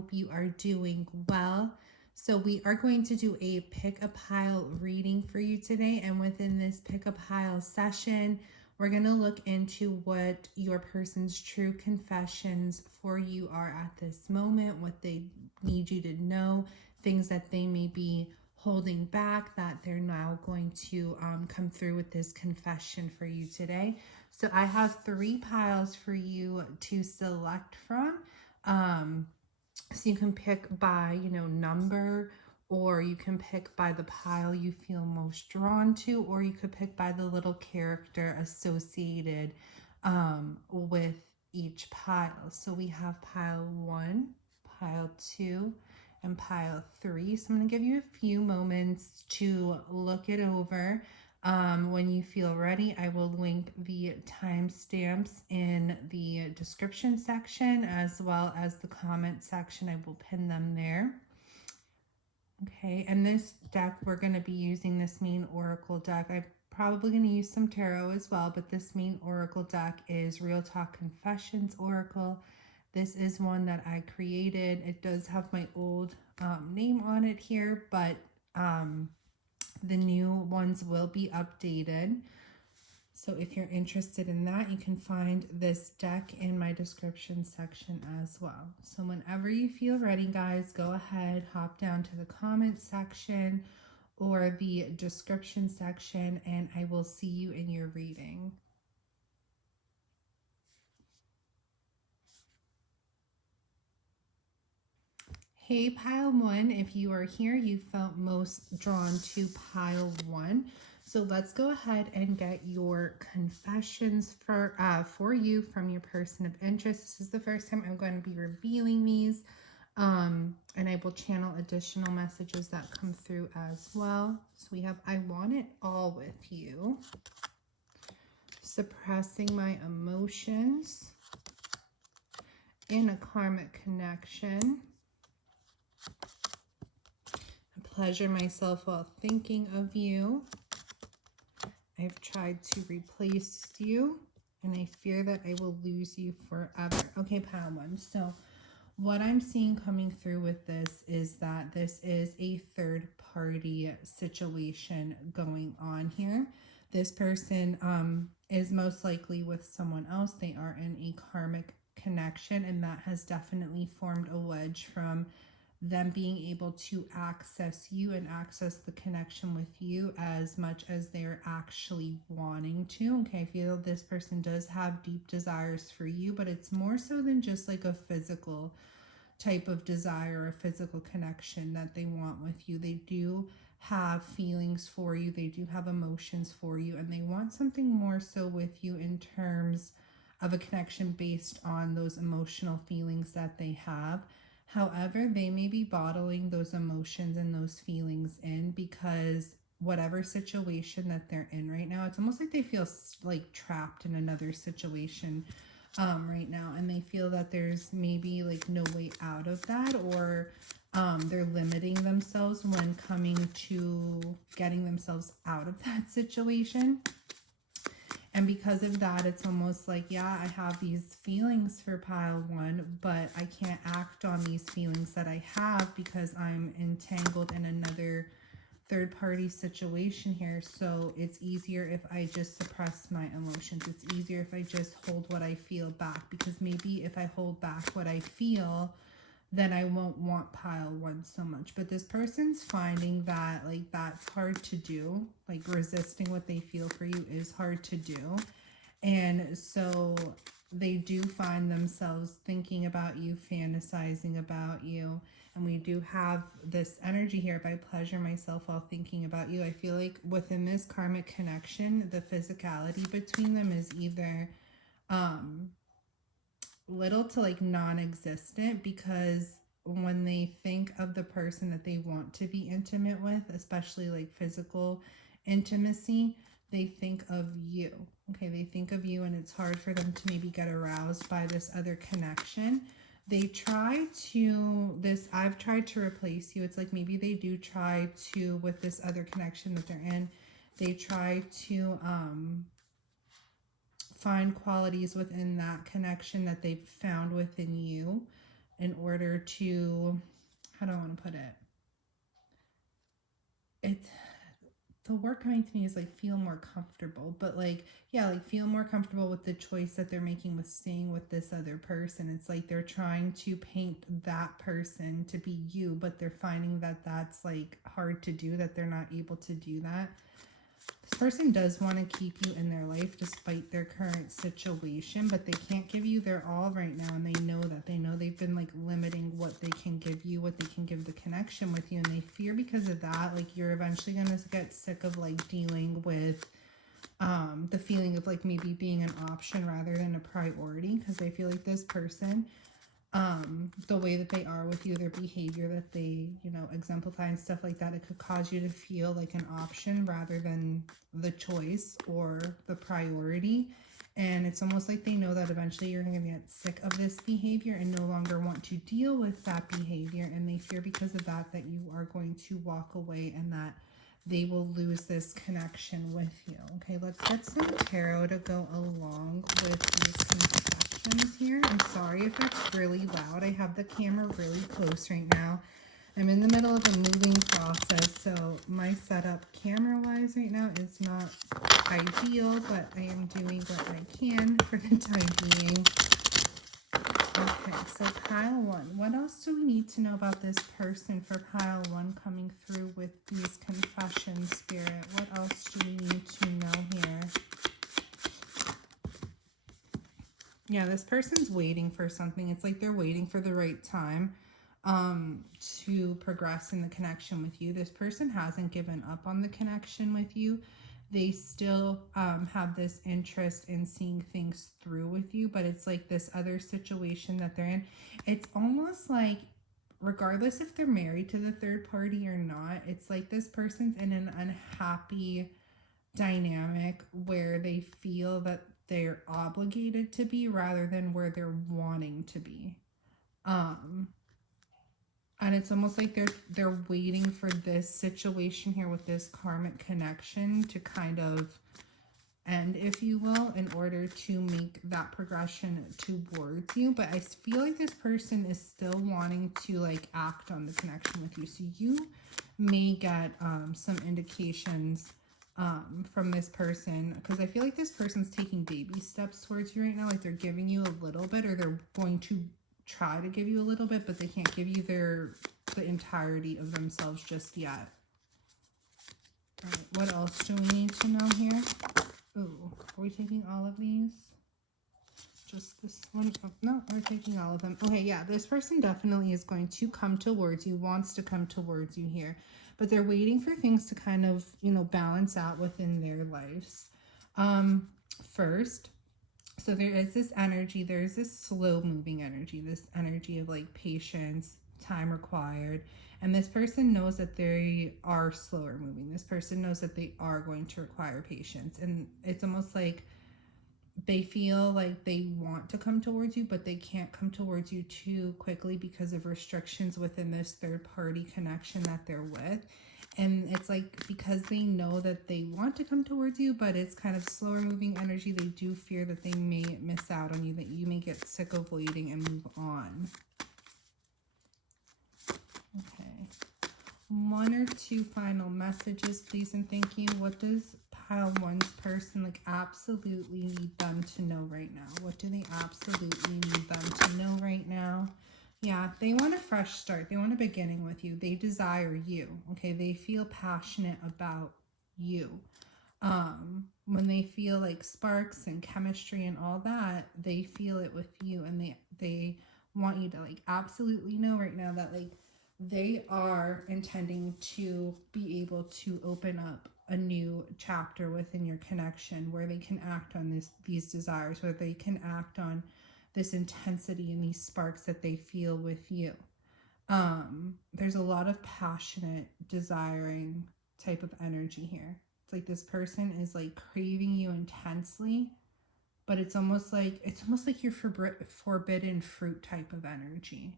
hope you are doing well. So we are going to do a pick a pile reading for you today. And within this pick a pile session, we're going to look into what your person's true confessions for you are at this moment, what they need you to know, things that they may be holding back that they're now going to come through with this confession for you today. So I have 3 piles for you to select from. So you can pick by, number, or you can pick by the pile you feel most drawn to, or you could pick by the little character associated with each pile. So we have pile 1, pile 2, and pile 3. So I'm going to give you a few moments to look it over. When you feel ready, I will link the timestamps in the description section as well as the comment section. I will pin them there. Okay, and this deck, we're going to be using this main oracle deck. I'm probably going to use some tarot as well, but this main oracle deck is Real Talk Confessions Oracle. This is one that I created. It does have my old name on it here, but the new ones will be updated. So if you're interested in that, you can find this deck in my description section as well. So whenever you feel ready, guys, go ahead, hop down to the comment section or the description section, and I will see you in your reading. Hey, pile 1, if you are here, you felt most drawn to pile 1. So let's go ahead and get your confessions for you from your person of interest. This is the first time I'm going to be revealing these, and I will channel additional messages that come through as well. So we have I want it all with you, suppressing my emotions, in a karmic connection, pleasure myself while thinking of you. I've tried to replace you, and I fear that I will lose you forever. Okay, pile 1. So what I'm seeing coming through with this is that this is a third-party situation going on here. This person is most likely with someone else. They are in a karmic connection, and that has definitely formed a wedge from them being able to access you and access the connection with you as much as they're actually wanting to. Okay, I feel this person does have deep desires for you, but it's more so than just like a physical type of desire, a physical connection that they want with you. They do have feelings for you, they do have emotions for you, and they want something more so with you in terms of a connection based on those emotional feelings that they have. However, they may be bottling those emotions and those feelings in because whatever situation that they're in right now, it's almost like they feel like trapped in another situation right now. And they feel that there's maybe like no way out of that, or they're limiting themselves when coming to getting themselves out of that situation. And because of that, it's almost like, yeah, I have these feelings for pile 1, but I can't act on these feelings that I have because I'm entangled in another third-party situation here. So it's easier if I just suppress my emotions. It's easier if I just hold what I feel back, because maybe if I hold back what I feel, then I won't want pile 1 so much. But this person's finding that like that's hard to do. Like resisting what they feel for you is hard to do. And so they do find themselves thinking about you, fantasizing about you. And we do have this energy here, if I pleasure myself while thinking about you. I feel like within this karmic connection, the physicality between them is either little to like non-existent, because when they think of the person that they want to be intimate with, especially like physical intimacy, they think of you. Okay, they think of you, and it's hard for them to maybe get aroused by this other connection. They try to I've tried to replace you. It's like maybe they do try to, with this other connection that they're in, they try to find qualities within that connection that they've found within you. in order to, how do I want to put it? The word coming to me is like feel more comfortable, but like, yeah, like feel more comfortable with the choice that they're making with staying with this other person. It's like they're trying to paint that person to be you, but they're finding that that's like hard to do, that they're not able to do that. This person does want to keep you in their life despite their current situation, but they can't give you their all right now, and they know that. They know they've been like limiting what they can give you, what they can give the connection with you, and they fear because of that, like you're eventually going to get sick of like dealing with the feeling of like maybe being an option rather than a priority, because they feel like this person, the way that they are with you, their behavior that they, you know, exemplify and stuff like that, it could cause you to feel like an option rather than the choice or the priority. And it's almost like they know that eventually you're going to get sick of this behavior and no longer want to deal with that behavior. And they fear because of that, that you are going to walk away and that they will lose this connection with you. Okay, let's get some tarot to go along with these confessions here. I'm sorry if it's really loud. I have the camera really close right now. I'm in the middle of a moving process, so my setup camera-wise right now is not ideal, but I am doing what I can for the time being. Okay, so pile one. What else do we need to know about this person for pile one coming through with these confessions, Spirit? What else do we need to know here? Yeah, this person's waiting for something. It's like they're waiting for the right time to progress in the connection with you. This person hasn't given up on the connection with you. They still have this interest in seeing things through with you, but it's like this other situation that they're in. It's almost like, regardless if they're married to the third party or not, it's like this person's in an unhappy dynamic where they feel that they're obligated to be rather than where they're wanting to be. And it's almost like they're waiting for this situation here with this karmic connection to kind of end, if you will, in order to make that progression towards you. But I feel like this person is still wanting to like act on the connection with you. So you may get some indications from this person, because I feel like this person's taking baby steps towards you right now. Like they're giving you a little bit, or they're going to try to give you a little bit, but they can't give you the entirety of themselves just yet. All right, what else do we need to know here? Ooh, are we taking all of these? Just this one? Oh, no, we're taking all of them. Okay, yeah, this person definitely is going to come towards you, wants to come towards you here, but they're waiting for things to kind of, you know, balance out within their lives. First, so there is this energy, there's this slow moving energy, this energy of like patience, time required. And this person knows that they are slower moving. This person knows that they are going to require patience. And it's almost like they feel like they want to come towards you, but they can't come towards you too quickly because of restrictions within this third party connection that they're with. And it's like, because they know that they want to come towards you, but it's kind of slower moving energy, they do fear that they may miss out on you, that you may get sick of waiting and move on. Okay. One or two final messages, please and thank you. What does pile one's person like absolutely need them to know right now? What do they absolutely need them to know right now? Yeah, they want a fresh start. They want a beginning with you. They desire you. Okay, they feel passionate about you. When they feel like sparks and chemistry and all that, they feel it with you, and they want you to like absolutely know right now that like they are intending to be able to open up a new chapter within your connection where they can act on these desires, where they can act on this intensity and these sparks that they feel with you. There's a lot of passionate, desiring type of energy here. It's like this person is like craving you intensely, but it's almost like your forbidden fruit type of energy.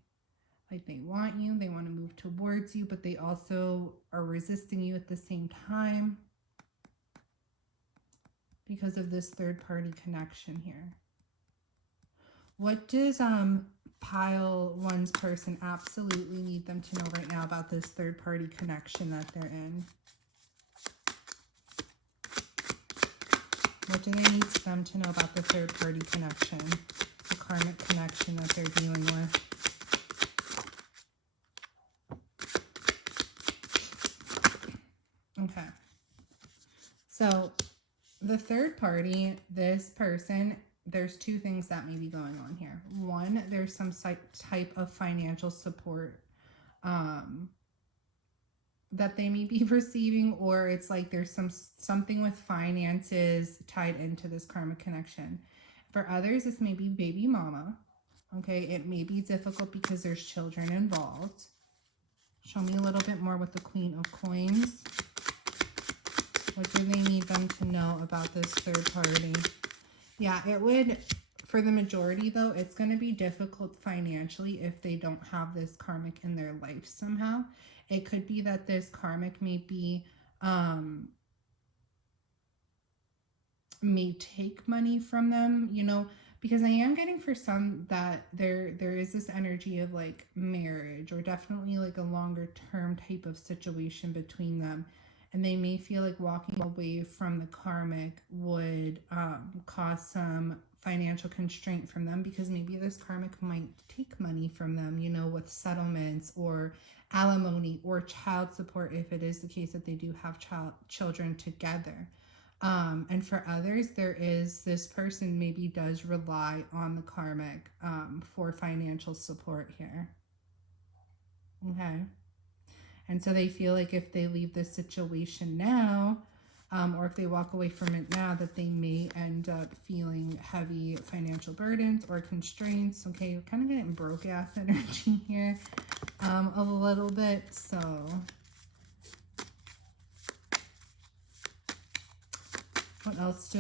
Like they want you, they want to move towards you, but they also are resisting you at the same time because of this third party connection here. What does pile one's person absolutely need them to know right now about this third-party connection that they're in? What do they need them to know about the third-party connection, the karmic connection that they're dealing with? Okay. So the third party, this person, there's two things that may be going on here. One, there's some type of financial support that they may be receiving, or it's like there's something with finances tied into this karmic connection. For others, this may be baby mama. Okay, it may be difficult because there's children involved. Show me a little bit more with the Queen of Coins. What do they need them to know about this third party? Yeah, it would, for the majority though, it's going to be difficult financially if they don't have this karmic in their life somehow. It could be that this karmic may be, may take money from them, you know, because I am getting for some that there is this energy of like marriage, or definitely like a longer term type of situation between them. And they may feel like walking away from the karmic would cause some financial constraint from them, because maybe this karmic might take money from them, you know, with settlements or alimony or child support, if it is the case that they do have children together. And for others, there is this person maybe does rely on the karmic for financial support here. Okay. And so they feel like if they leave this situation now, or if they walk away from it now, that they may end up feeling heavy financial burdens or constraints. Okay, you're kind of getting broke ass energy here a little bit. So what else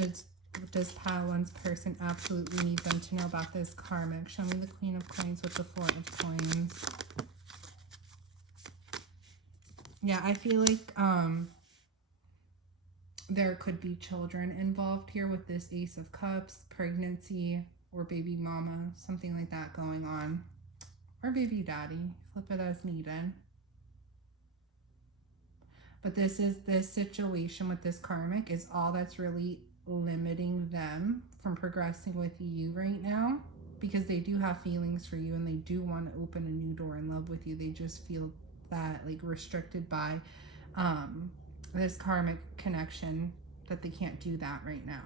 does pile one's person absolutely need them to know about this karmic? Show me the Queen of Coins with the Four of Coins. Yeah, I feel like there could be children involved here with this Ace of Cups, pregnancy, or baby mama, something like that going on. Or baby daddy, flip it as needed. But this situation with this karmic is all that's really limiting them from progressing with you right now, because they do have feelings for you and they do want to open a new door in love with you. They just feel that like restricted by this karmic connection, that they can't do that right now.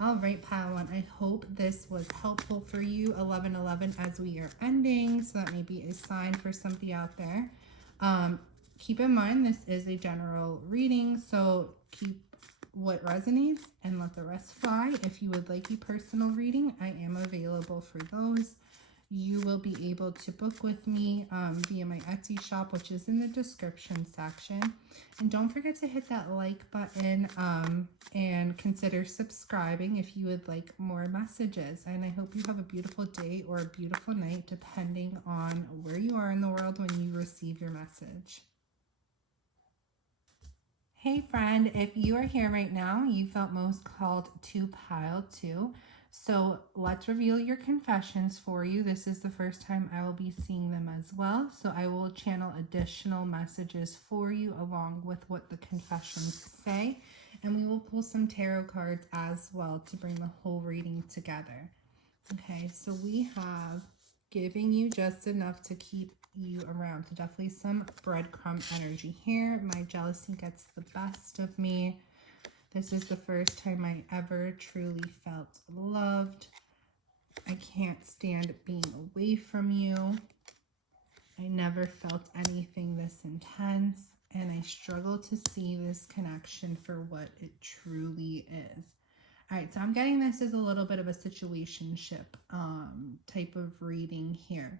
All right, pile one, I hope this was helpful for you. 11/11 as we are ending, so that may be a sign for somebody out there. Keep in mind, this is a general reading, so keep what resonates and let the rest fly. If you would like a personal reading, I am available for those. You will be able to book with me via my Etsy shop, which is in the description section. And don't forget to hit that like button and consider subscribing if you would like more messages. And I hope you have a beautiful day or a beautiful night, depending on where you are in the world when you receive your message. Hey friend, if you are here right now, you felt most called to pile two. So let's reveal your confessions for you. This is the first time I will be seeing them as well. So I will channel additional messages for you along with what the confessions say. And we will pull some tarot cards as well to bring the whole reading together. Okay, so we have giving you just enough to keep you around. So definitely some breadcrumb energy here. My jealousy gets the best of me. This is the first time I ever truly felt loved. I can't stand being away from you. I never felt anything this intense, and I struggle to see this connection for what it truly is. All right, so I'm getting this as a little bit of a situationship type of reading here.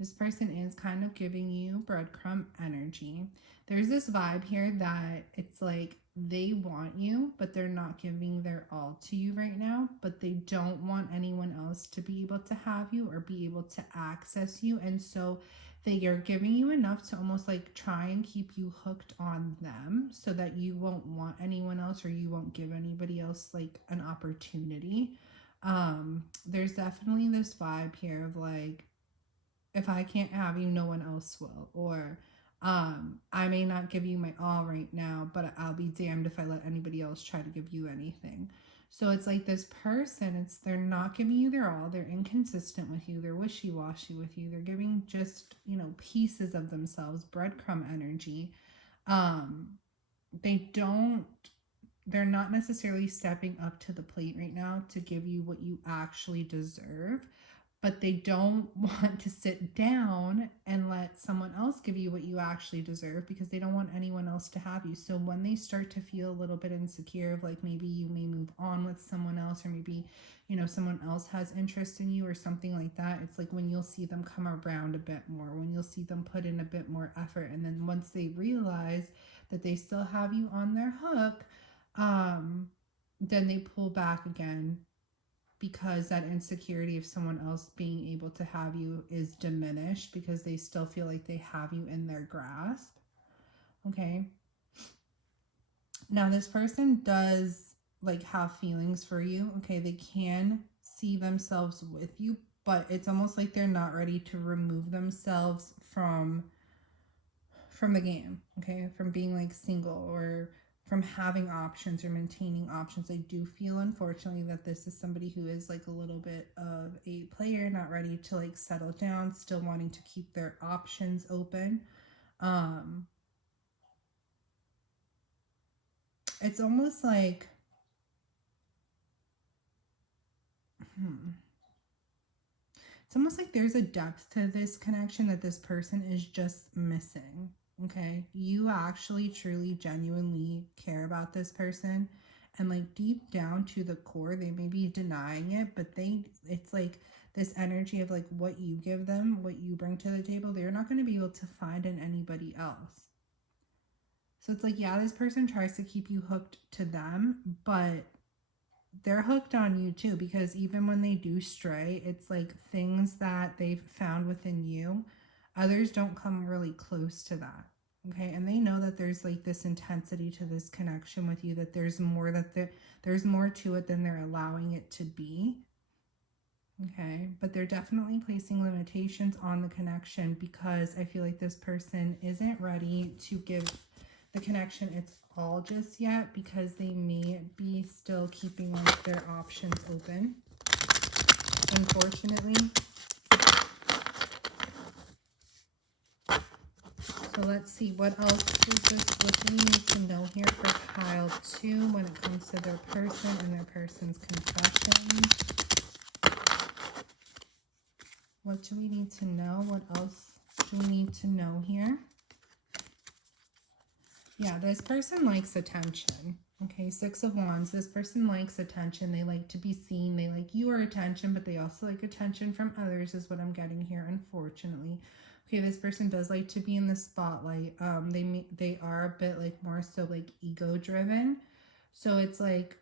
This person is kind of giving you breadcrumb energy. There's this vibe here that it's like they want you, but they're not giving their all to you right now, but they don't want anyone else to be able to have you or be able to access you. And so they are giving you enough to almost like try and keep you hooked on them so that you won't want anyone else, or you won't give anybody else like an opportunity. There's definitely this vibe here of like, if I can't have you, no one else will. Or I may not give you my all right now, but I'll be damned if I let anybody else try to give you anything. So it's like this person, they're not giving you their all. They're inconsistent with you. They're wishy-washy with you. They're giving just, you know, pieces of themselves, breadcrumb energy. They're not necessarily stepping up to the plate right now to give you what you actually deserve, but they don't want to sit down and let someone else give you what you actually deserve because they don't want anyone else to have you. So when they start to feel a little bit insecure of like maybe you may move on with someone else, or maybe, you know, someone else has interest in you or something like that, it's like when you'll see them come around a bit more, when you'll see them put in a bit more effort. And then once they realize that they still have you on their hook, then they pull back again, because that insecurity of someone else being able to have you is diminished because they still feel like they have you in their grasp. Okay. Now this person does like have feelings for you. Okay. They can see themselves with you, but it's almost like they're not ready to remove themselves from the game. Okay. From being like single or from having options or maintaining options. I do feel, unfortunately, that this is somebody who is like a little bit of a player, not ready to like settle down, still wanting to keep their options open. It's almost like, it's almost like there's a depth to this connection that this person is just missing. Okay, you actually truly genuinely care about this person, and like deep down to the core they may be denying it, but it's like this energy of like what you give them, what you bring to the table, they're not going to be able to find in anybody else. So it's like, yeah, this person tries to keep you hooked to them, but they're hooked on you too, because even when they do stray, it's like things that they've found within you, others don't come really close to that. Okay, and they know that there's like this intensity to this connection with you, that there's more to it than they're allowing it to be. Okay, but they're definitely placing limitations on the connection because I feel like this person isn't ready to give the connection its all just yet, because they may be still keeping like their options open, unfortunately. So let's see, what else what do we need to know here for pile 2 when it comes to their person and their person's confessions? What do we need to know? What else do we need to know here? Yeah, this person likes attention. Okay, 6 of Wands. This person likes attention. They like to be seen. They like your attention, but they also like attention from others is what I'm getting here, unfortunately. Okay, this person does like to be in the spotlight. They are a bit like more so like ego driven. So it's like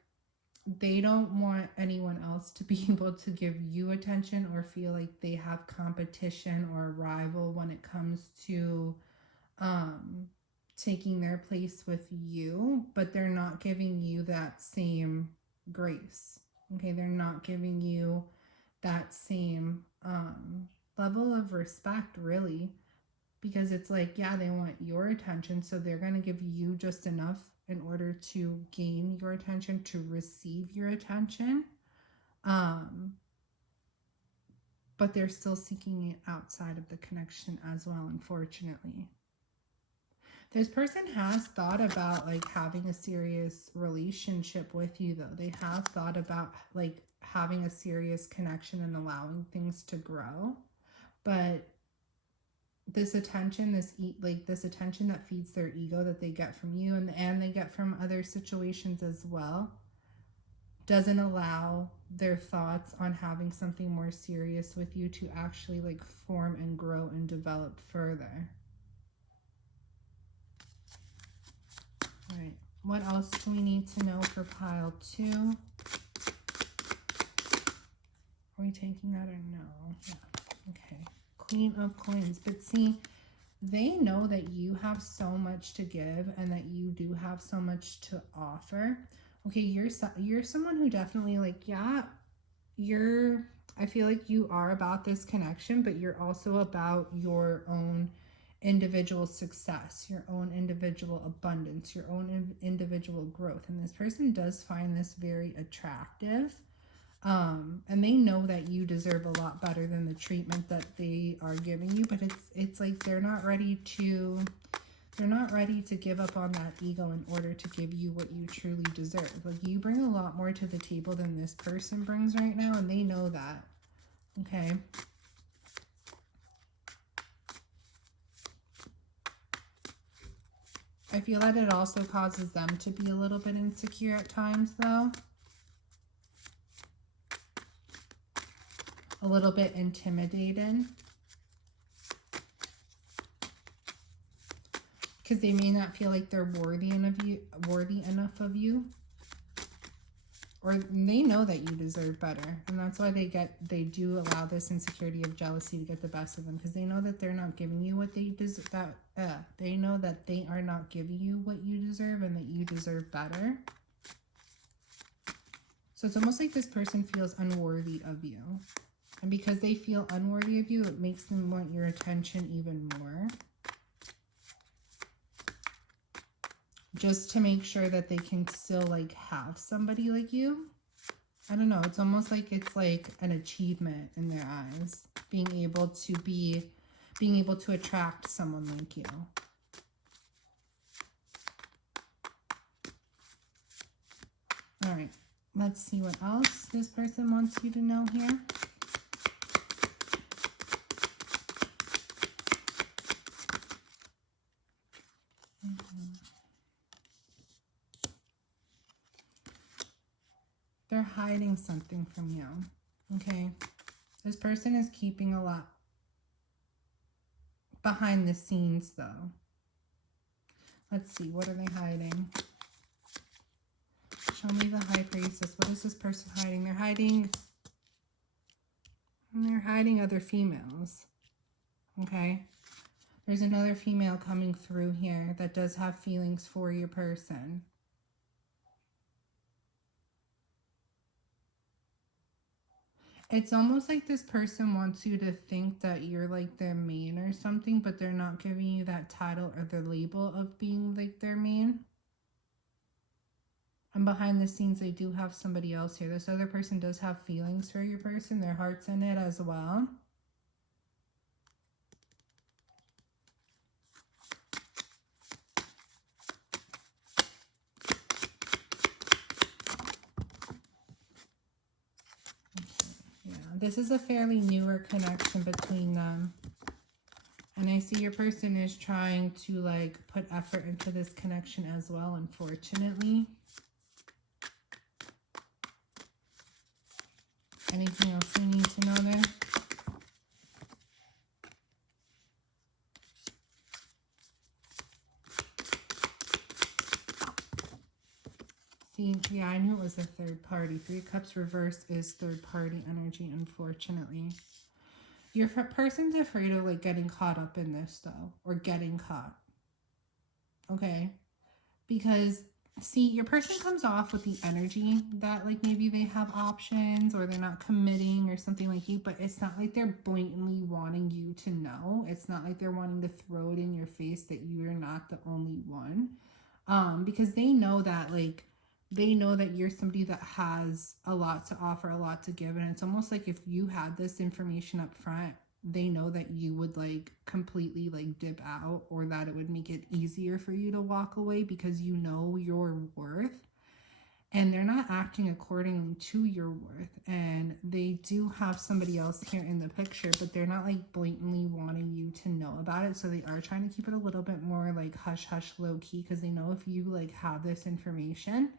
they don't want anyone else to be able to give you attention or feel like they have competition or a rival when it comes to taking their place with you, but they're not giving you that same grace. Okay, they're not giving you that same level of respect, really, because it's like, yeah, they want your attention, so they're going to give you just enough in order to gain your attention, to receive your attention, but they're still seeking it outside of the connection as well, unfortunately. This person has thought about like having a serious relationship with you, though. They have thought about like having a serious connection and allowing things to grow. But this attention, this attention that feeds their ego that they get from you and they get from other situations as well, doesn't allow their thoughts on having something more serious with you to actually like form and grow and develop further. All right, what else do we need to know for pile 2? Are we taking that or no? Yeah. Okay. Queen of Coins. But see, they know that you have so much to give and that you do have so much to offer. Okay, you're someone who definitely like, yeah, I feel like you are about this connection, but you're also about your own individual success, your own individual abundance, your own individual growth. And this person does find this very attractive. And they know that you deserve a lot better than the treatment that they are giving you, but it's like they're not ready to give up on that ego in order to give you what you truly deserve. Like, you bring a lot more to the table than this person brings right now, and they know that. Okay. I feel that it also causes them to be a little bit insecure at times, though. A little bit intimidated. Because they may not feel like they're worthy enough of you. Or they know that you deserve better. And that's why they do allow this insecurity of jealousy to get the best of them. Because they know that they're not giving you what they deserve. They know that they are not giving you what you deserve and that you deserve better. So it's almost like this person feels unworthy of you. And because they feel unworthy of you, it makes them want your attention even more. Just to make sure that they can still, like, have somebody like you. I don't know. It's almost like it's like an achievement in their eyes. Being able to attract someone like you. All right. Let's see what else this person wants you to know here. They're hiding something from you, okay? This person is keeping a lot behind the scenes, though. Let's see, what are they hiding? Show me the High Priestess. What is this person hiding? They're hiding other females, okay? There's another female coming through here that does have feelings for your person. It's almost like this person wants you to think that you're like their main or something, but they're not giving you that title or the label of being like their main. And behind the scenes, they do have somebody else here. This other person does have feelings for your person. Their heart's in it as well. This is a fairly newer connection between them. And I see your person is trying to, like, put effort into this connection as well, unfortunately. Anything else we need to know there? See, yeah, I knew it was a third party. 3 of Cups reversed is third party energy, unfortunately. Your person's afraid of, like, getting caught up in this, though, or getting caught. Okay? Because, see, your person comes off with the energy that, like, maybe they have options or they're not committing or something like you, but it's not like they're blatantly wanting you to know. It's not like they're wanting to throw it in your face that you're not the only one. Because they know that, like, they know that you're somebody that has a lot to offer, a lot to give. And it's almost like if you had this information up front, they know that you would, like, completely, like, dip out, or that it would make it easier for you to walk away because you know your worth. And they're not acting accordingly to your worth. And they do have somebody else here in the picture, but they're not, like, blatantly wanting you to know about it. So they are trying to keep it a little bit more, like, hush hush, low key, because they know if you, like, have this information,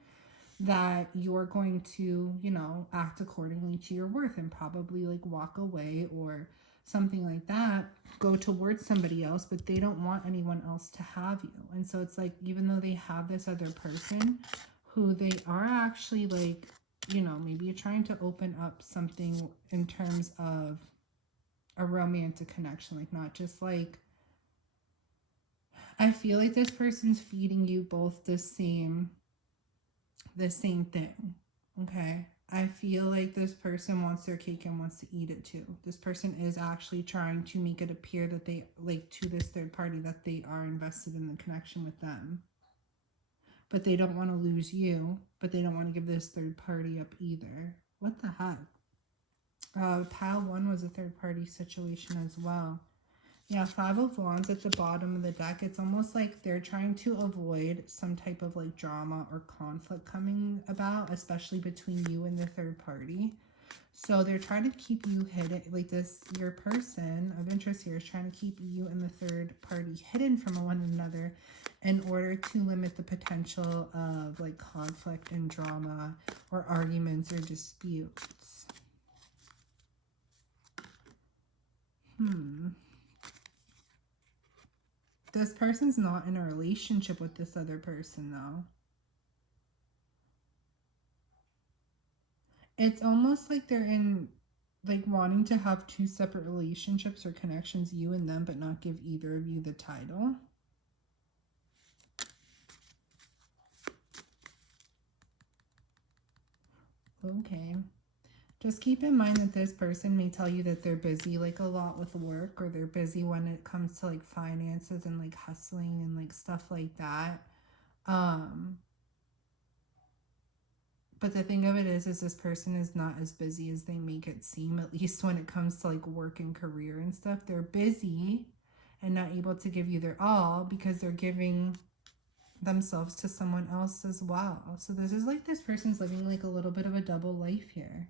that you're going to, you know, act accordingly to your worth and probably, like, walk away or something like that, go towards somebody else, but they don't want anyone else to have you. And so it's like, even though they have this other person who they are actually, like, you know, maybe trying to open up something in terms of a romantic connection, like, not just, like, I feel like this person's feeding you both the same thing, okay? I feel like this person wants their cake and wants to eat it too. This person is actually trying to make it appear that they, like, to this third party, that they are invested in the connection with them. But they don't want to lose you, but they don't want to give this third party up either. What the heck? Pile 1 was a third party situation as well. Yeah, 5 of Wands at the bottom of the deck. It's almost like they're trying to avoid some type of like drama or conflict coming about, especially between you and the third party. So they're trying to keep you hidden, like this, your person of interest here is trying to keep you and the third party hidden from one another in order to limit the potential of like conflict and drama or arguments or disputes. This person's not in a relationship with this other person though. It's almost like they're in, like, wanting to have 2 separate relationships or connections, you and them, but not give either of you the title. Okay. Just keep in mind that this person may tell you that they're busy, like, a lot with work, or they're busy when it comes to, like, finances and, like, hustling and, like, stuff like that. But the thing of it is this person is not as busy as they make it seem, at least when it comes to like work and career and stuff. They're busy and not able to give you their all because they're giving themselves to someone else as well. So this is like this person's living like a little bit of a double life here.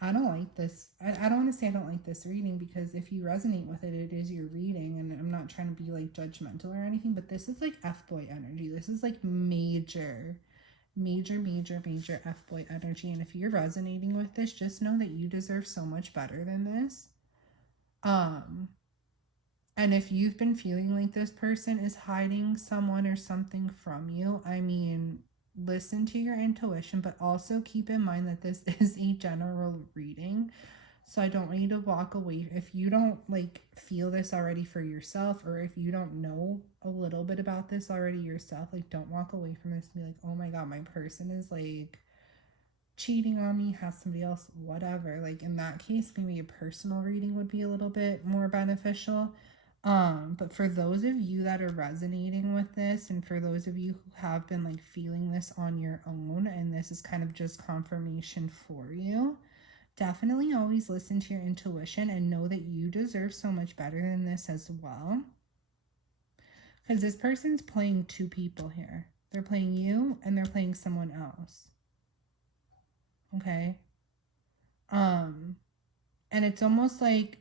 I don't like this. I don't want to say I don't like this reading, because if you resonate with it, it is your reading, and I'm not trying to be like judgmental or anything, but this is like F-boy energy. This is like major F-boy energy. And if you're resonating with this, just know that you deserve so much better than this. And if you've been feeling like this person is hiding someone or something from you, I mean, listen to your intuition, but also keep in mind that this is a general reading. So I don't want you to walk away. If you don't like feel this already for yourself, or if you don't know a little bit about this already yourself, like, don't walk away from this and be like, oh my God, my person is like cheating on me, has somebody else, whatever. Like, in that case, maybe a personal reading would be a little bit more beneficial. But for those of you that are resonating with this, and for those of you who have been like feeling this on your own, and this is kind of just confirmation for you, definitely always listen to your intuition and know that you deserve so much better than this as well. Because this person's playing 2 people here. They're playing you and they're playing someone else. Okay? And it's almost like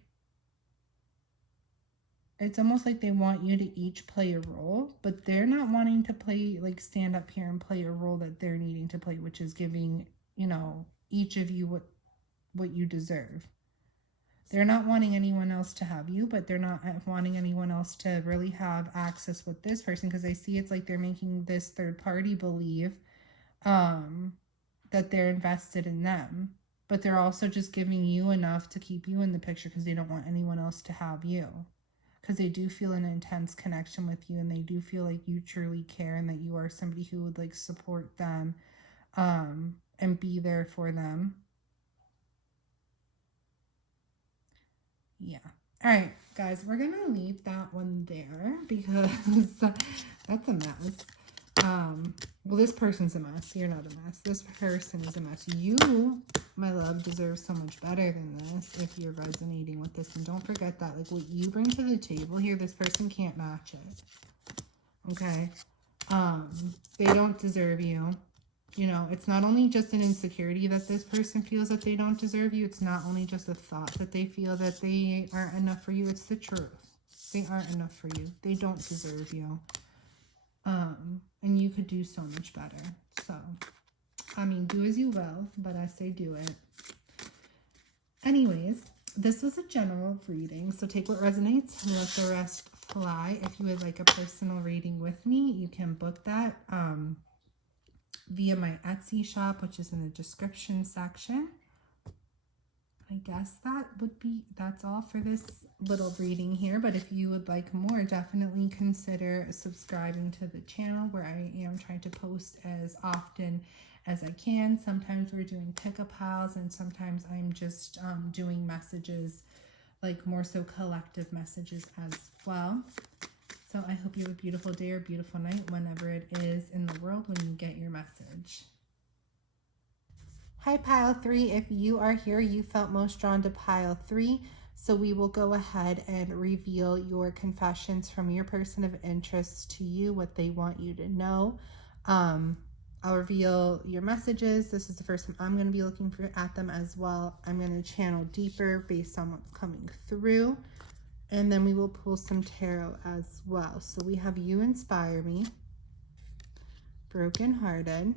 they want you to each play a role, but they're not wanting to play, like, stand up here and play a role that they're needing to play, which is giving, you know, each of you what you deserve. They're not wanting anyone else to have you, but they're not wanting anyone else to really have access with this person, because I see it's like they're making this third party believe that they're invested in them, but they're also just giving you enough to keep you in the picture because they don't want anyone else to have you, because they do feel an intense connection with you, and they do feel like you truly care and that you are somebody who would like support them and be there for them. Yeah. All right, guys, we're going to leave that one there because that's a mess. Well, this person's a mess. You're not a mess. This person is a mess. You, my love, deserve so much better than this if you're resonating with this. And don't forget that, like, what you bring to the table here, this person can't match it. Okay? They don't deserve you. You know, it's not only just an insecurity that this person feels that they don't deserve you. It's not only just a thought that they feel that they aren't enough for you. It's the truth. They aren't enough for you. They don't deserve you. And you could do so much better. So, I mean, do as you will, but I say do it. Anyways, this was a general reading. So take what resonates and let the rest fly. If you would like a personal reading with me, you can book that via my Etsy shop, which is in the description section. I guess that's all for this little reading here. But if you would like more, definitely consider subscribing to the channel, where I am trying to post as often as I can. Sometimes we're doing pickup piles, and sometimes I'm just doing messages, like more so collective messages as well. So I hope you have a beautiful day or beautiful night whenever it is in the world when you get your message. Hi, pile 3. If you are here, you felt most drawn to pile 3. So we will go ahead and reveal your confessions from your person of interest to you, what they want you to know. I'll reveal your messages. This is the first time I'm going to be looking at them as well. I'm going to channel deeper based on what's coming through. And then we will pull some tarot as well. So we have You Inspire Me, Brokenhearted,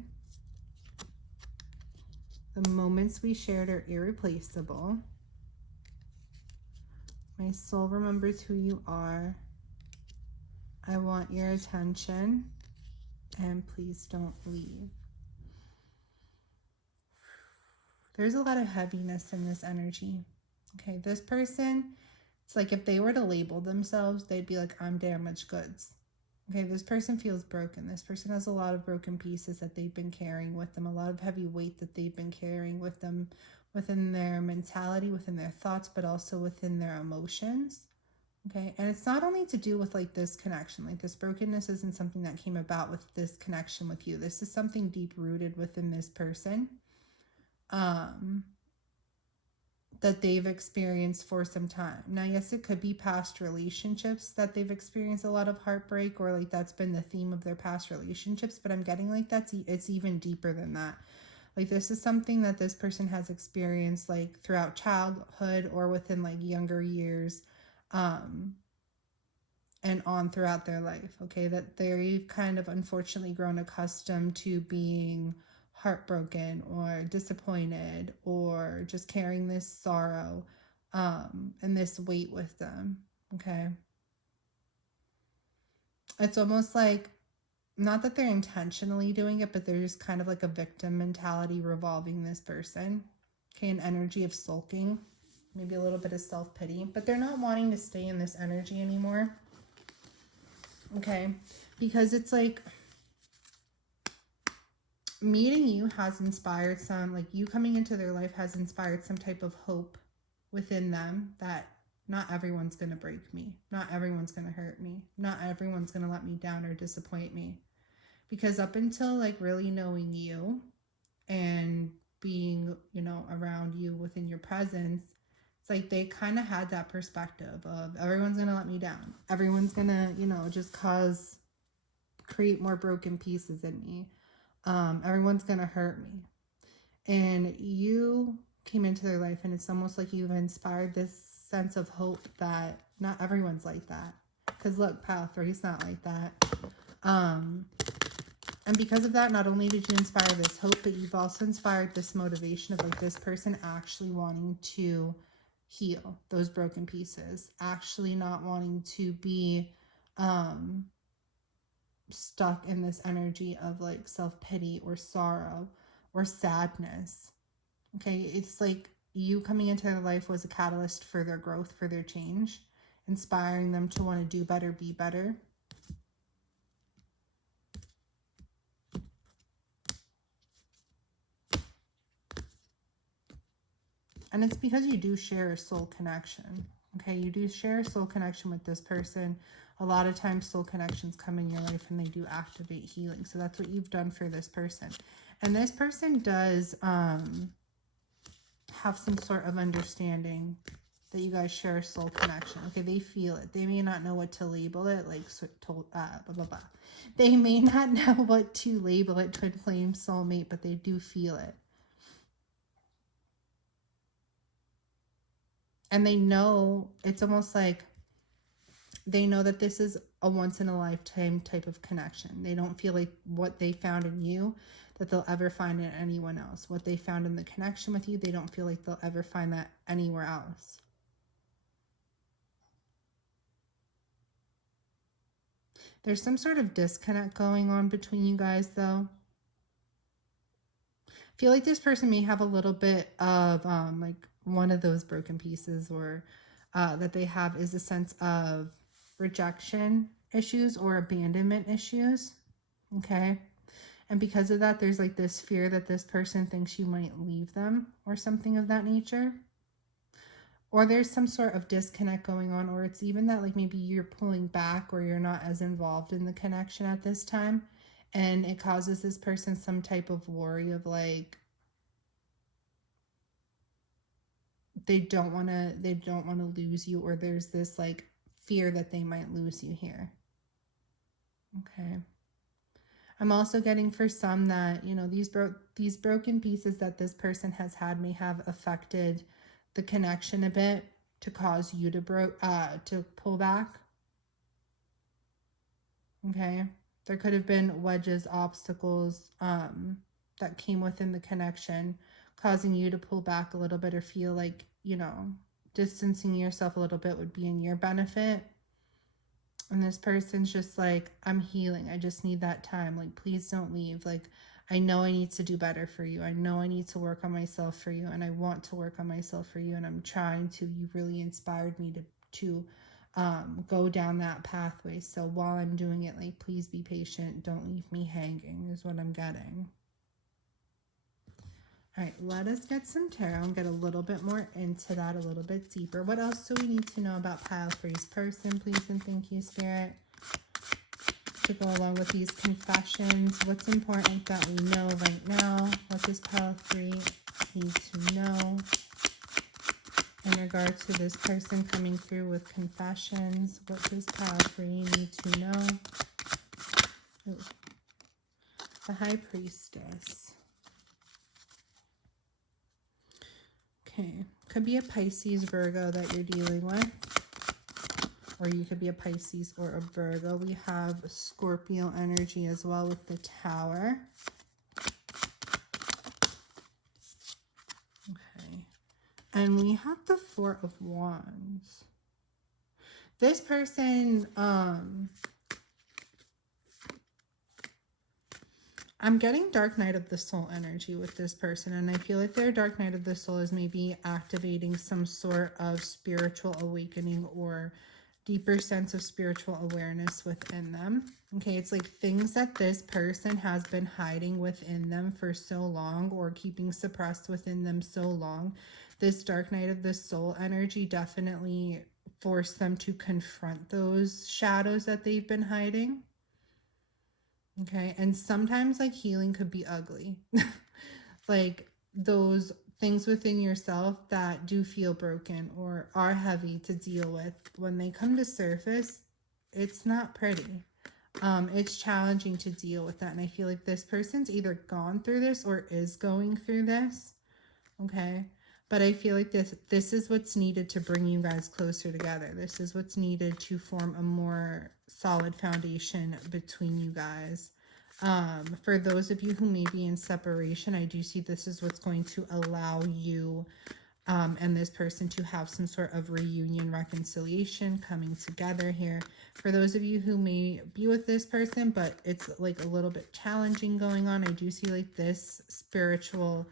The Moments We Shared Are Irreplaceable, My Soul Remembers Who You Are, I Want Your Attention, and Please Don't Leave. There's a lot of heaviness in this energy. Okay, this person, it's like if they were to label themselves, they'd be like, I'm damaged goods. Okay, this person feels broken. This person has a lot of broken pieces that they've been carrying with them, a lot of heavy weight that they've been carrying with them within their mentality, within their thoughts, but also within their emotions. Okay, and it's not only to do with like this connection, like this brokenness isn't something that came about with this connection with you. This is something deep rooted within this person. That they've experienced for some time. Now, yes, it could be past relationships that they've experienced a lot of heartbreak, or like that's been the theme of their past relationships, but I'm getting like it's even deeper than that. Like this is something that this person has experienced like throughout childhood or within like younger years, and on throughout their life. Okay, that they've kind of unfortunately grown accustomed to being heartbroken or disappointed or just carrying this sorrow and this weight with them. Okay, it's almost like, not that they're intentionally doing it, but there's kind of like a victim mentality revolving this person. Okay, an energy of sulking, maybe a little bit of self-pity, but they're not wanting to stay in this energy anymore. Okay, because it's like meeting you has inspired some, like you coming into their life has inspired some type of hope within them that not everyone's going to break me. Not everyone's going to hurt me. Not everyone's going to let me down or disappoint me. Because up until like really knowing you and being, you know, around you within your presence, it's like they kind of had that perspective of everyone's going to let me down. Everyone's going to, you know, just create more broken pieces in me. Everyone's gonna hurt me. And you came into their life, and it's almost like you've inspired this sense of hope that not everyone's like that. Because look, pile 3 is not like that. And because of that, not only did you inspire this hope, but you've also inspired this motivation of like this person actually wanting to heal those broken pieces, actually not wanting to be stuck in this energy of like self-pity or sorrow or sadness. Okay, it's like you coming into their life was a catalyst for their growth, for their change, inspiring them to want to do better, be better. And it's because you do share a soul connection. Okay, you do share a soul connection with this person. A lot of times soul connections come in your life and they do activate healing. So that's what you've done for this person. And this person does have some sort of understanding that you guys share a soul connection. Okay, they feel it. They may not know what to label it, like blah, blah, blah. They may not know what to label it, twin flame, soulmate, but they do feel it. And they know, it's almost like they know that this is a once-in-a-lifetime type of connection. They don't feel like what they found in you, that they'll ever find in anyone else. What they found in the connection with you, they don't feel like they'll ever find that anywhere else. There's some sort of disconnect going on between you guys, though. I feel like this person may have a little bit of like one of those broken pieces, or that they have is a sense of rejection issues or abandonment issues. Okay, And because of that, there's like this fear that this person thinks you might leave them or something of that nature. Or there's some sort of disconnect going on, or it's even that like maybe you're pulling back or you're not as involved in the connection at this time. And it causes this person some type of worry of like, they don't want to lose you, or there's this like fear that they might lose you here. Okay. I'm also getting for some that, you know, these broken pieces that this person has had may have affected the connection a bit to cause you to pull back. Okay. There could have been wedges, obstacles that came within the connection, causing you to pull back a little bit or feel like, you know, distancing yourself a little bit would be in your benefit. And this person's just like, I'm healing. I just need that time. Like, please don't leave. Like, I know I need to do better for you. I know I need to work on myself for you. And I want to work on myself for you. And I'm trying to. You really inspired me to go down that pathway. So while I'm doing it, like, please be patient. Don't leave me hanging is what I'm getting. All right, let us get some tarot and get a little bit more into that, a little bit deeper. What else do we need to know about Pile 3's person, please and thank you, Spirit, to go along with these confessions? What's important that we know right now? What does Pile 3 need to know in regard to this person coming through with confessions? What does Pile 3 need to know? Ooh. The High Priestess. Okay, could be a Pisces, Virgo that you're dealing with, or you could be a Pisces or a Virgo. We have Scorpio energy as well with the Tower. Okay, and we have the Four of Wands. This person, I'm getting Dark Night of the Soul energy with this person, and I feel like their Dark Night of the Soul is maybe activating some sort of spiritual awakening or deeper sense of spiritual awareness within them. Okay, it's like things that this person has been hiding within them for so long or keeping suppressed within them so long. This Dark Night of the Soul energy definitely forced them to confront those shadows that they've been hiding. Okay, and sometimes like healing could be ugly. Like those things within yourself that do feel broken or are heavy to deal with, when they come to surface, it's not pretty. It's challenging to deal with that. And I feel like this person's either gone through this or is going through this. Okay, but I feel like this is what's needed to bring you guys closer together. This is what's needed to form a more solid foundation between you guys. For those of you who may be in separation, I do see this is what's going to allow you and this person to have some sort of reunion, reconciliation, coming together here. For those of you who may be with this person, but it's like a little bit challenging going on, I do see like this spiritual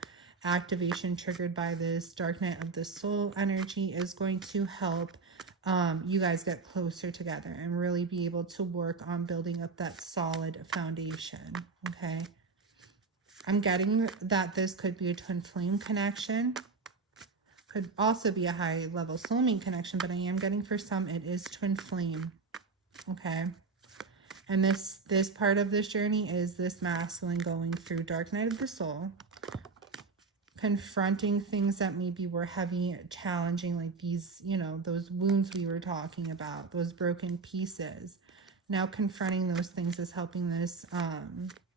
activation triggered by this Dark Night of the Soul energy is going to help you guys get closer together and really be able to work on building up that solid foundation. Okay, I'm getting that this could be a twin flame connection, could also be a high level soulmate connection, but I am getting for some it is twin flame. Okay, and this part of this journey is this masculine going through Dark Night of the Soul, confronting things that maybe were heavy, challenging, like these, you know, those wounds we were talking about, those broken pieces. Now confronting those things is helping this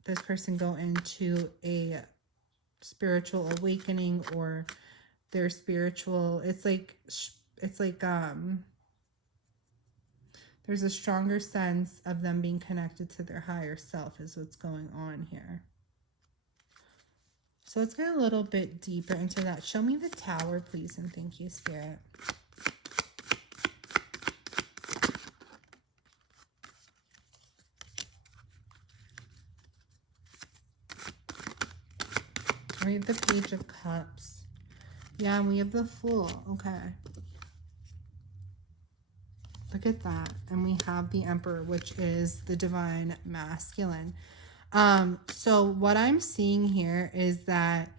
this person go into a spiritual awakening, or their spiritual, it's like there's a stronger sense of them being connected to their higher self is what's going on here. So let's get a little bit deeper into that. Show me the Tower, please, and thank you, Spirit. We have the Page of Cups. Yeah, and we have the Fool. Okay. Look at that. And we have the Emperor, which is the divine masculine. So what I'm seeing here is that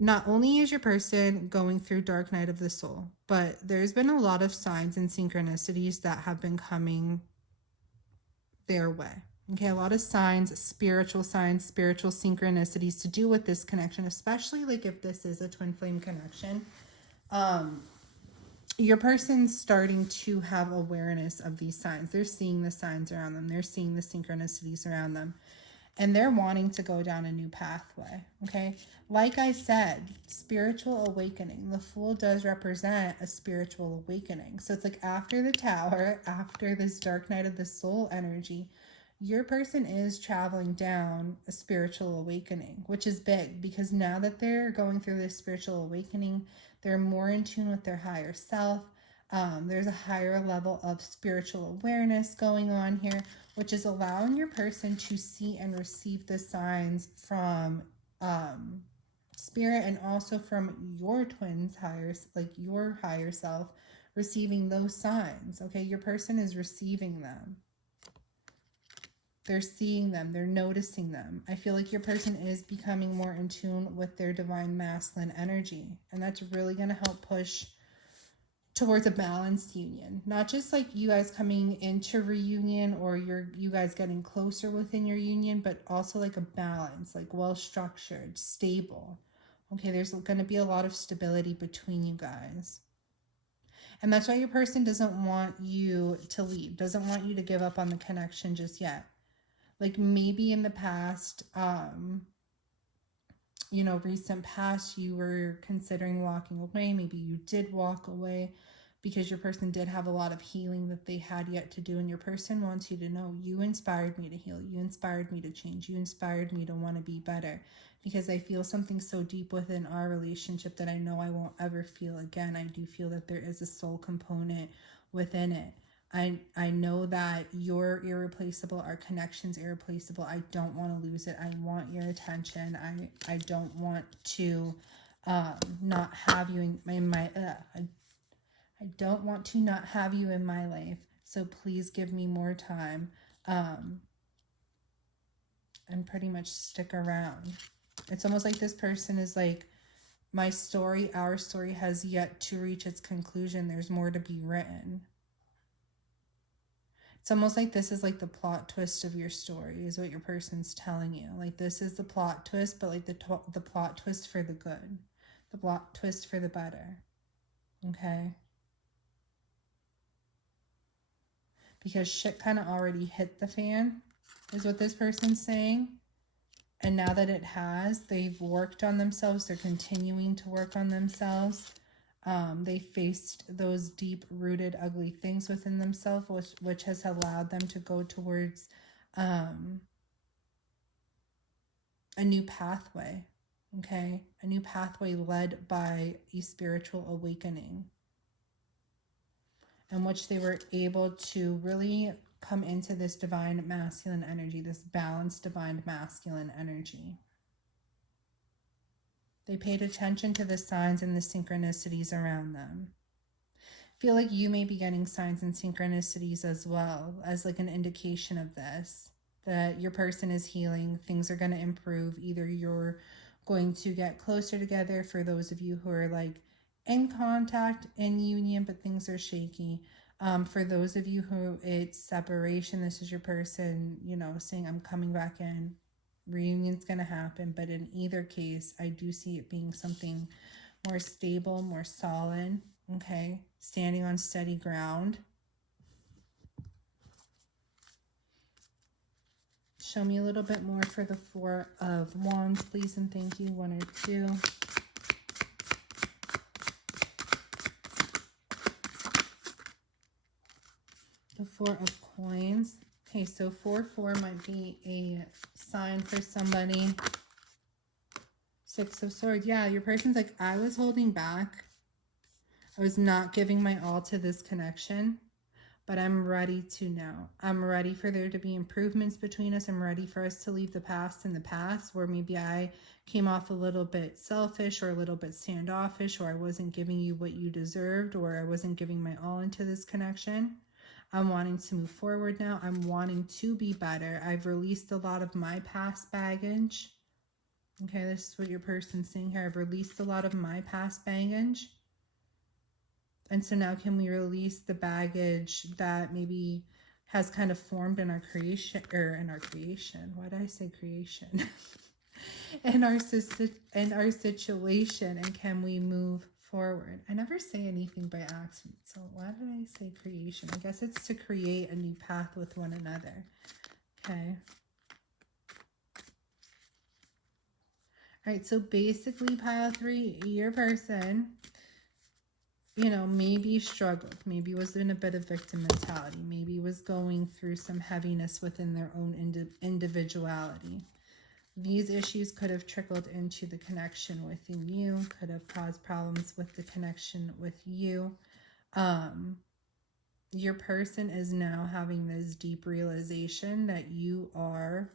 not only is your person going through dark night of the soul, but there's been a lot of signs and synchronicities that have been coming their way. Okay, a lot of signs, spiritual synchronicities to do with this connection, especially like if this is a twin flame connection. Your person's starting to have awareness of these signs. They're seeing the signs around them. They're seeing the synchronicities around them. And they're wanting to go down a new pathway, okay? Like I said, spiritual awakening. The Fool does represent a spiritual awakening. So it's like after the Tower, after this dark night of the soul energy, your person is traveling down a spiritual awakening, which is big because now that they're going through this spiritual awakening, they're more in tune with their higher self. There's a higher level of spiritual awareness going on here, which is allowing your person to see and receive the signs from spirit and also from your twins higher, like your higher self, receiving those signs. Okay, your person is receiving them. They're seeing them. They're noticing them. I feel like your person is becoming more in tune with their divine masculine energy. And that's really going to help push towards a balanced union. Not just like you guys coming into reunion or you guys getting closer within your union, but also like a balance, like well-structured, stable. Okay, there's going to be a lot of stability between you guys. And that's why your person doesn't want you to leave, doesn't want you to give up on the connection just yet. Like maybe in the past, you know, recent past, you were considering walking away. Maybe you did walk away because your person did have a lot of healing that they had yet to do. And your person wants you to know, you inspired me to heal. You inspired me to change. You inspired me to want to be better. Because I feel something so deep within our relationship that I know I won't ever feel again. I do feel that there is a soul component within it. I know that you're irreplaceable. Our connection's irreplaceable. I don't want to lose it. I want your attention. I don't want to not have you in my I don't want to not have you in my life. So please give me more time. And pretty much stick around. It's almost like this person is like, my story, our story has yet to reach its conclusion. There's more to be written. It's almost like this is like the plot twist of your story is what your person's telling you. Like this is the plot twist, but like the plot twist for the good. The plot twist for the better. Okay? Because shit kind of already hit the fan is what this person's saying. And now that it has, they've worked on themselves. They're continuing to work on themselves. They faced those deep-rooted, ugly things within themselves, which has allowed them to go towards a new pathway, okay? A new pathway led by a spiritual awakening, in which they were able to really come into this divine masculine energy, this balanced divine masculine energy. They paid attention to the signs and the synchronicities around them. I feel like you may be getting signs and synchronicities as well as like an indication of this, that your person is healing, things are going to improve. Either you're going to get closer together for those of you who are like in contact, in union, but things are shaky. For those of you who it's separation, this is your person, you know, saying, I'm coming back in. Reunion's going to happen, but in either case, I do see it being something more stable, more solid, okay? Standing on steady ground. Show me a little bit more for the Four of Wands, please, and thank you. 1 or 2. The Four of Coins. Okay, so 4-4 might be a sign for somebody. 6 of Swords. Yeah, your person's like, I was holding back. I was not giving my all to this connection, but I'm ready to now. I'm ready for there to be improvements between us. I'm ready for us to leave the past in the past, where maybe I came off a little bit selfish or a little bit standoffish, or I wasn't giving you what you deserved, or I wasn't giving my all into this connection. I'm wanting to move forward now. I'm wanting to be better. I've released a lot of my past baggage. Okay, this is what your person's saying here. I've released a lot of my past baggage. And so now can we release the baggage that maybe has kind of formed in our creation, why did I say creation? in our situation, and can we move forward? I never say anything by accident, so why did I say creation? I guess it's to create a new path with one another. Okay. All right, so basically, pile 3, your person, you know, maybe struggled, maybe was in a bit of victim mentality, maybe was going through some heaviness within their own individuality. These issues could have trickled into the connection within you, could have caused problems with the connection with you. Your person is now having this deep realization that you are,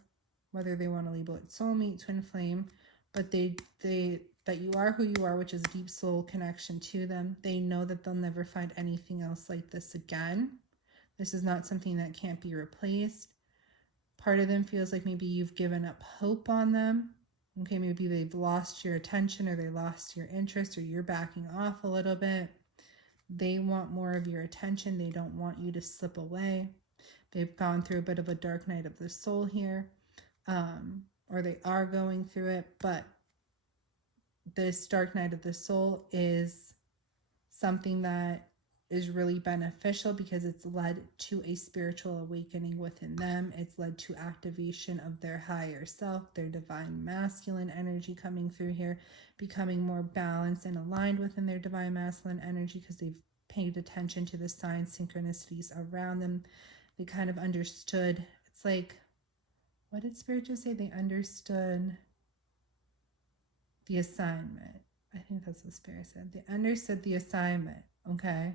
whether they want to label it soulmate, twin flame, but that you are who you are, which is deep soul connection to them. They know that they'll never find anything else like this again. This is not something that can't be replaced. Part of them feels like maybe you've given up hope on them. Okay, maybe they've lost your attention, or they lost your interest, or you're backing off a little bit. They want more of your attention. They don't want you to slip away. They've gone through a bit of a dark night of the soul here, or they are going through it, but this dark night of the soul is something that is really beneficial because it's led to a spiritual awakening within them. It's led to activation of their higher self, their divine masculine energy coming through here, becoming more balanced and aligned within their divine masculine energy because they've paid attention to the signs, synchronicities around them. They kind of understood. It's like, what did Spirit just say? They understood the assignment. I think that's what Spirit said. They understood the assignment, okay?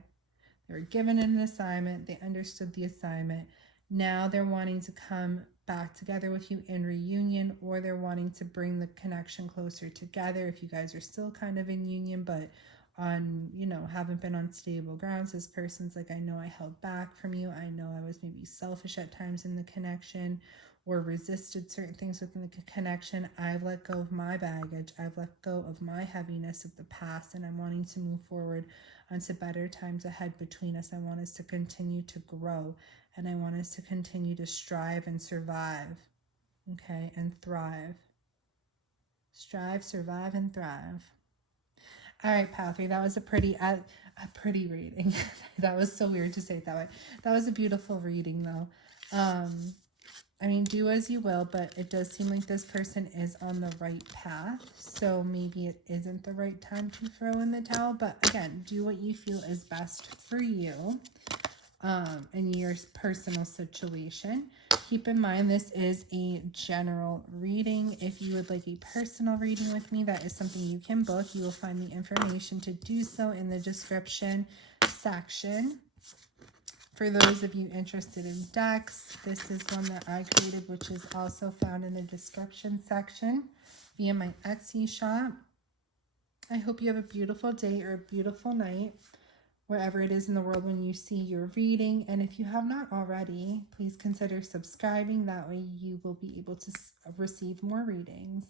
They were given an assignment. They understood the assignment. Now they're wanting to come back together with you in reunion, or they're wanting to bring the connection closer together if you guys are still kind of in union, but on, you know, haven't been on stable grounds. This person's like, I know I held back from you. I know I was maybe selfish at times in the connection, or resisted certain things within the connection. I've let go of my baggage. I've let go of my heaviness of the past, and I'm wanting to move forward onto better times ahead between us. I want us to continue to grow, and I want us to continue to strive and survive, okay, and thrive. Strive, survive, and thrive. All right, pile 3, that was a pretty reading. That was so weird to say it that way. That was a beautiful reading, though. I mean, do as you will, but it does seem like this person is on the right path. So maybe it isn't the right time to throw in the towel. But again, do what you feel is best for you in your personal situation. Keep in mind, this is a general reading. If you would like a personal reading with me, that is something you can book. You will find the information to do so in the description section. For those of you interested in decks, this is one that I created, which is also found in the description section via my Etsy shop. I hope you have a beautiful day or a beautiful night, wherever it is in the world when you see your reading. And if you have not already, please consider subscribing. That way you will be able to receive more readings.